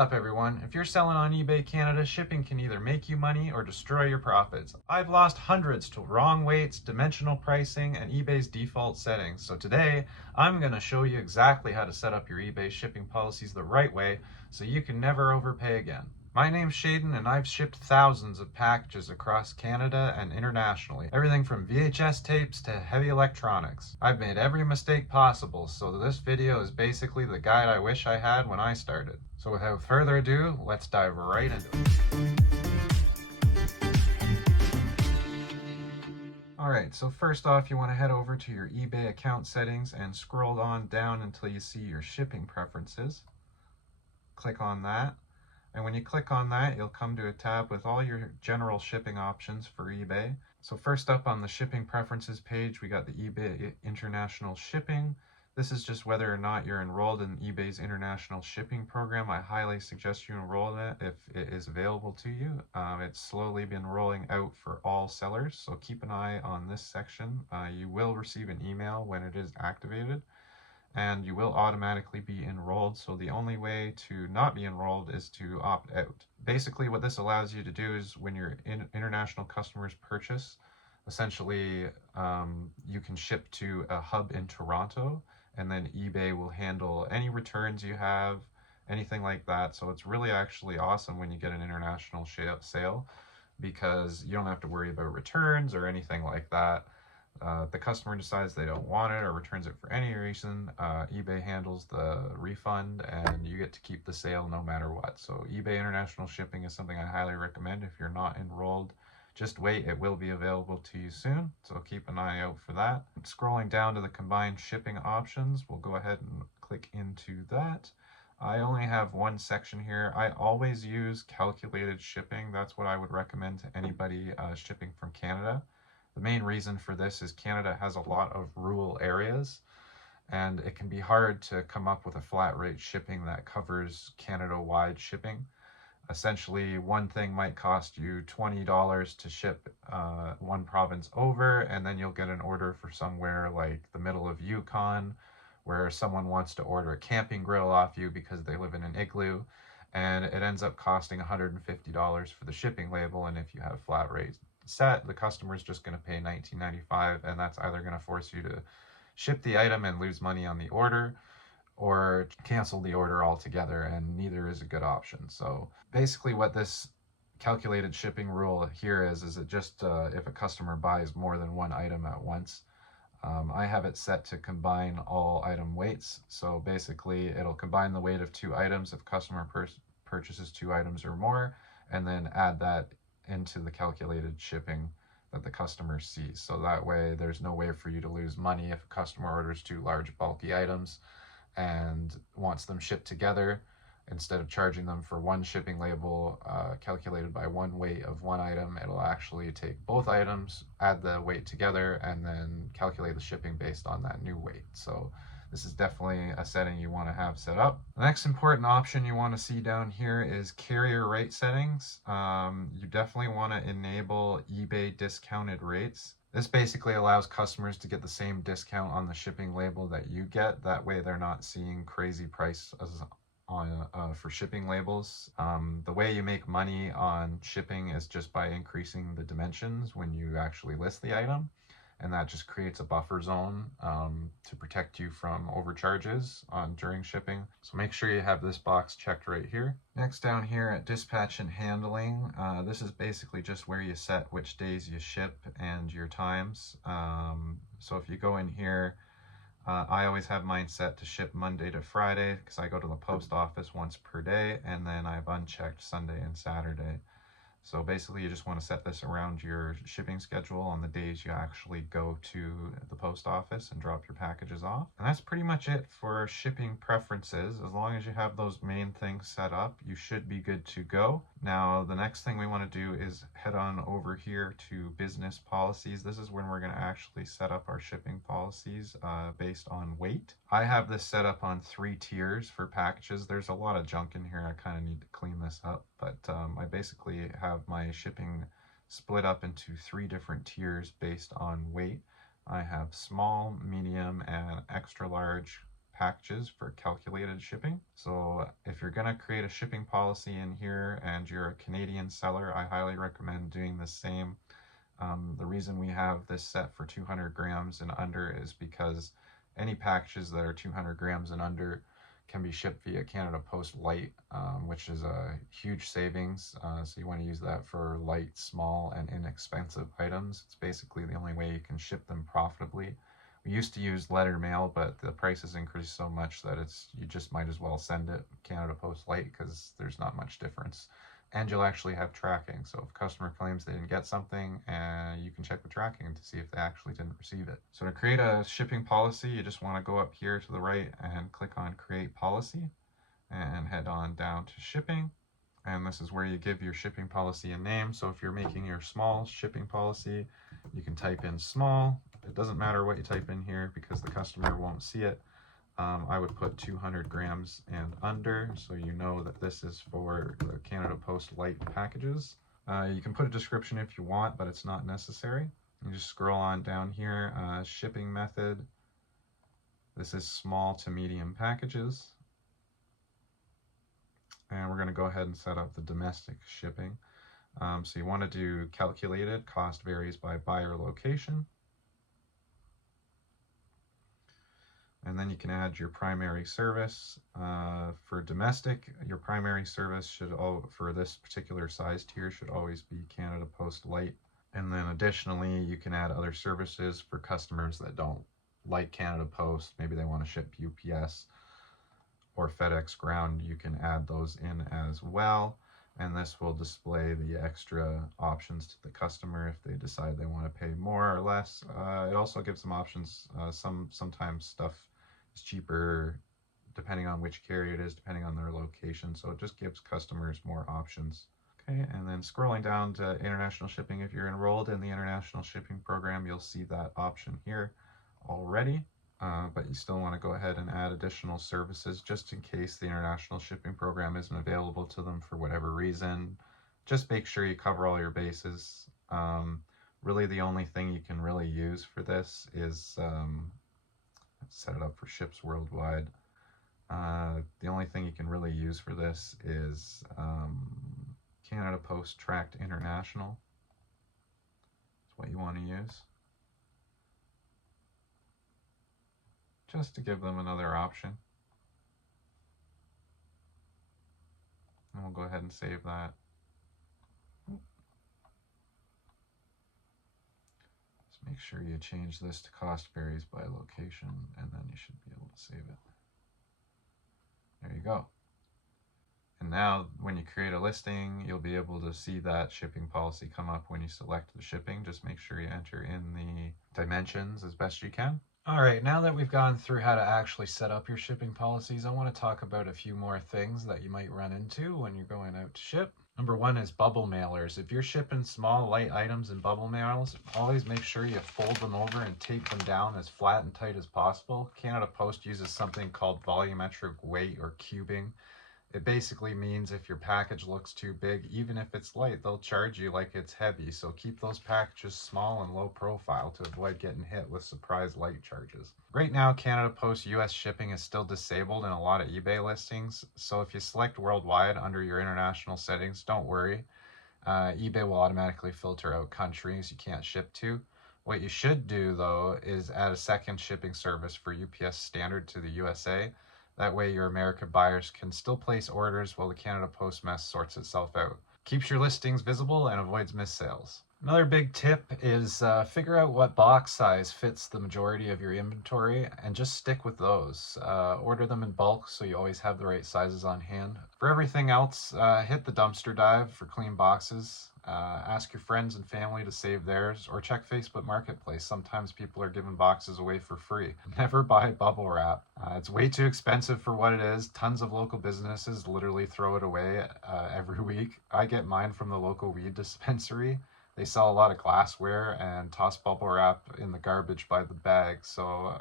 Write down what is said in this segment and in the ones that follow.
Up everyone, if you're selling on eBay Canada, shipping can either make you money or destroy your profits. I've lost hundreds to wrong weights, dimensional pricing, and eBay's default settings. So today, I'm going to show you exactly how to set up your eBay shipping policies the right way so you can never overpay again. My name's Shaden and I've shipped thousands of packages across Canada and internationally. Everything from VHS tapes to heavy electronics. I've made every mistake possible, so this video is basically the guide I wish I had when I started. So without further ado, let's dive right into it. Alright, so first off you want to head over to your eBay account settings and scroll on down until you see your shipping preferences. Click on that. And when you click on that, you'll come to a tab with all your general shipping options for eBay. So first up on the shipping preferences page, we got the eBay International Shipping. This is just whether or not you're enrolled in eBay's International Shipping program. I highly suggest you enroll in it if it is available to you. It's slowly been rolling out for all sellers, so keep an eye on this section. You will receive an email when it is activated, and you will automatically be enrolled, so the only way to not be enrolled is to opt out. Basically what this allows you to do is when your international customers purchase, essentially you can ship to a hub in Toronto, and then eBay will handle any returns you have, anything like that. So it's really actually awesome when you get an international sale, because you don't have to worry about returns or anything like that. The customer decides they don't want it or returns it for any reason, eBay handles the refund and you get to keep the sale no matter what. So eBay International Shipping is something I highly recommend. If you're not enrolled, just wait, it will be available to you soon, so keep an eye out for that. Scrolling down to the combined shipping options, we'll go ahead and click into that. I only have one section here. I always use calculated shipping. That's what I would recommend to anybody shipping from Canada. The main reason for this is Canada has a lot of rural areas, and it can be hard to come up with a flat rate shipping that covers Canada-wide shipping. Essentially, one thing might cost you $20 to ship one province over, and then you'll get an order for somewhere like the middle of Yukon, where someone wants to order a camping grill off you because they live in an igloo, and it ends up costing $150 for the shipping label, and if you have flat rate set, the customer's just going to pay $19.95, and that's either going to force you to ship the item and lose money on the order, or cancel the order altogether, and neither is a good option. So basically what this calculated shipping rule here is it just if a customer buys more than one item at once, I have it set to combine all item weights. So basically it'll combine the weight of two items if customer purchases two items or more, and then add that into the calculated shipping that the customer sees. So that way there's no way for you to lose money if a customer orders two large bulky items and wants them shipped together. Instead of charging them for one shipping label calculated by one weight of one item, it'll actually take both items, add the weight together, and then calculate the shipping based on that new weight. So this is definitely a setting you want to have set up. The next important option you want to see down here is carrier rate settings. You definitely want to enable eBay discounted rates. This basically allows customers to get the same discount on the shipping label that you get. That way they're not seeing crazy prices for shipping labels. The way you make money on shipping is just by increasing the dimensions when you actually list the item, and that just creates a buffer zone to protect you from overcharges during shipping. So make sure you have this box checked right here. Next, down here at dispatch and handling, this is basically just where you set which days you ship and your times. So if you go in here, I always have mine set to ship Monday to Friday because I go to the post office once per day, and then I've unchecked Sunday and Saturday. So basically you just want to set this around your shipping schedule on the days you actually go to the post office and drop your packages off. And that's pretty much it for shipping preferences. As long as you have those main things set up, you should be good to go. Now the next thing we want to do is head on over here to business policies. This is when we're going to actually set up our shipping policies based on weight. I have this set up on 3 tiers for packages. There's a lot of junk in here. I kind of need to clean this up, but I basically have my shipping split up into 3 different tiers based on weight. I have small, medium, and extra large packages for calculated shipping. So if you're gonna create a shipping policy in here and you're a Canadian seller, I highly recommend doing the same. The reason we have this set for 200 grams and under is because any packages that are 200 grams and under can be shipped via Canada Post Light, which is a huge savings. So you want to use that for light, small, and inexpensive items. It's basically the only way you can ship them profitably. We used to use letter mail, but the prices increased so much that you just might as well send it Canada Post Light because there's not much difference. And you'll actually have tracking. So if a customer claims they didn't get something, you can check the tracking to see if they actually didn't receive it. So to create a shipping policy, you just want to go up here to the right and click on Create Policy and head on down to Shipping. And this is where you give your shipping policy a name. So if you're making your small shipping policy, you can type in small. It doesn't matter what you type in here because the customer won't see it. I would put 200 grams and under, so you know that this is for the Canada Post Light packages. You can put a description if you want, but it's not necessary. You just scroll on down here, shipping method. This is small to medium packages. And we're going to go ahead and set up the domestic shipping. So you want to do calculated, cost varies by buyer location. And then you can add your primary service. For domestic, your primary service should, for this particular size tier, should always be Canada Post Light. And then additionally, you can add other services for customers that don't like Canada Post. Maybe they want to ship UPS or FedEx Ground. You can add those in as well. And this will display the extra options to the customer if they decide they want to pay more or less. It also gives them options. Sometimes stuff is cheaper depending on which carrier it is, depending on their location. So it just gives customers more options. Okay, and then scrolling down to international shipping. If you're enrolled in the international shipping program, you'll see that option here already. But you still want to go ahead and add additional services just in case the international shipping program isn't available to them for whatever reason. Just make sure you cover all your bases. Really the only thing you can really use for this is set it up for ships worldwide. The only thing you can really use for this is Canada Post Tracked International. That's what you want to use. Just to give them another option. And we'll go ahead and save that. Just make sure you change this to cost varies by location, and then you should be able to save it. There you go. And now when you create a listing, you'll be able to see that shipping policy come up when you select the shipping. Just make sure you enter in the dimensions as best you can. All right, now that we've gone through how to actually set up your shipping policies, I want to talk about a few more things that you might run into when you're going out to ship. Number one is bubble mailers. If you're shipping small, light items in bubble mails, always make sure you fold them over and tape them down as flat and tight as possible. Canada Post uses something called volumetric weight or cubing. It basically means if your package looks too big, even if it's light, they'll charge you like it's heavy. So keep those packages small and low profile to avoid getting hit with surprise light charges. Right now, Canada Post US shipping is still disabled in a lot of eBay listings. So if you select worldwide under your international settings, don't worry. eBay will automatically filter out countries you can't ship to. What you should do though is add a second shipping service for UPS standard to the USA. That way your American buyers can still place orders while the Canada Post mess sorts itself out. Keeps your listings visible and avoids missed sales. Another big tip is figure out what box size fits the majority of your inventory and just stick with those. Order them in bulk so you always have the right sizes on hand. For everything else, hit the dumpster dive for clean boxes. Ask your friends and family to save theirs, or check Facebook Marketplace. Sometimes people are giving boxes away for free. Never buy bubble wrap. It's way too expensive for what it is. Tons of local businesses literally throw it away every week. I get mine from the local weed dispensary. They sell a lot of glassware and toss bubble wrap in the garbage by the bag. So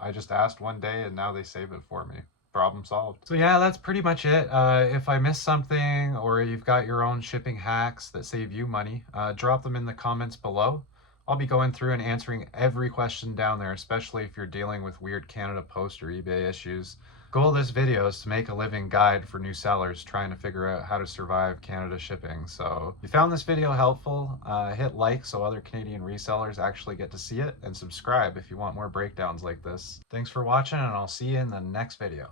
I just asked one day and now they save it for me. Problem solved. So yeah, that's pretty much it. If I missed something or you've got your own shipping hacks that save you money, drop them in the comments below. I'll be going through and answering every question down there, especially if you're dealing with weird Canada Post or eBay issues. The goal of this video is to make a living guide for new sellers trying to figure out how to survive Canada shipping. So if you found this video helpful, hit like so other Canadian resellers actually get to see it, and subscribe if you want more breakdowns like this. Thanks for watching, and I'll see you in the next video.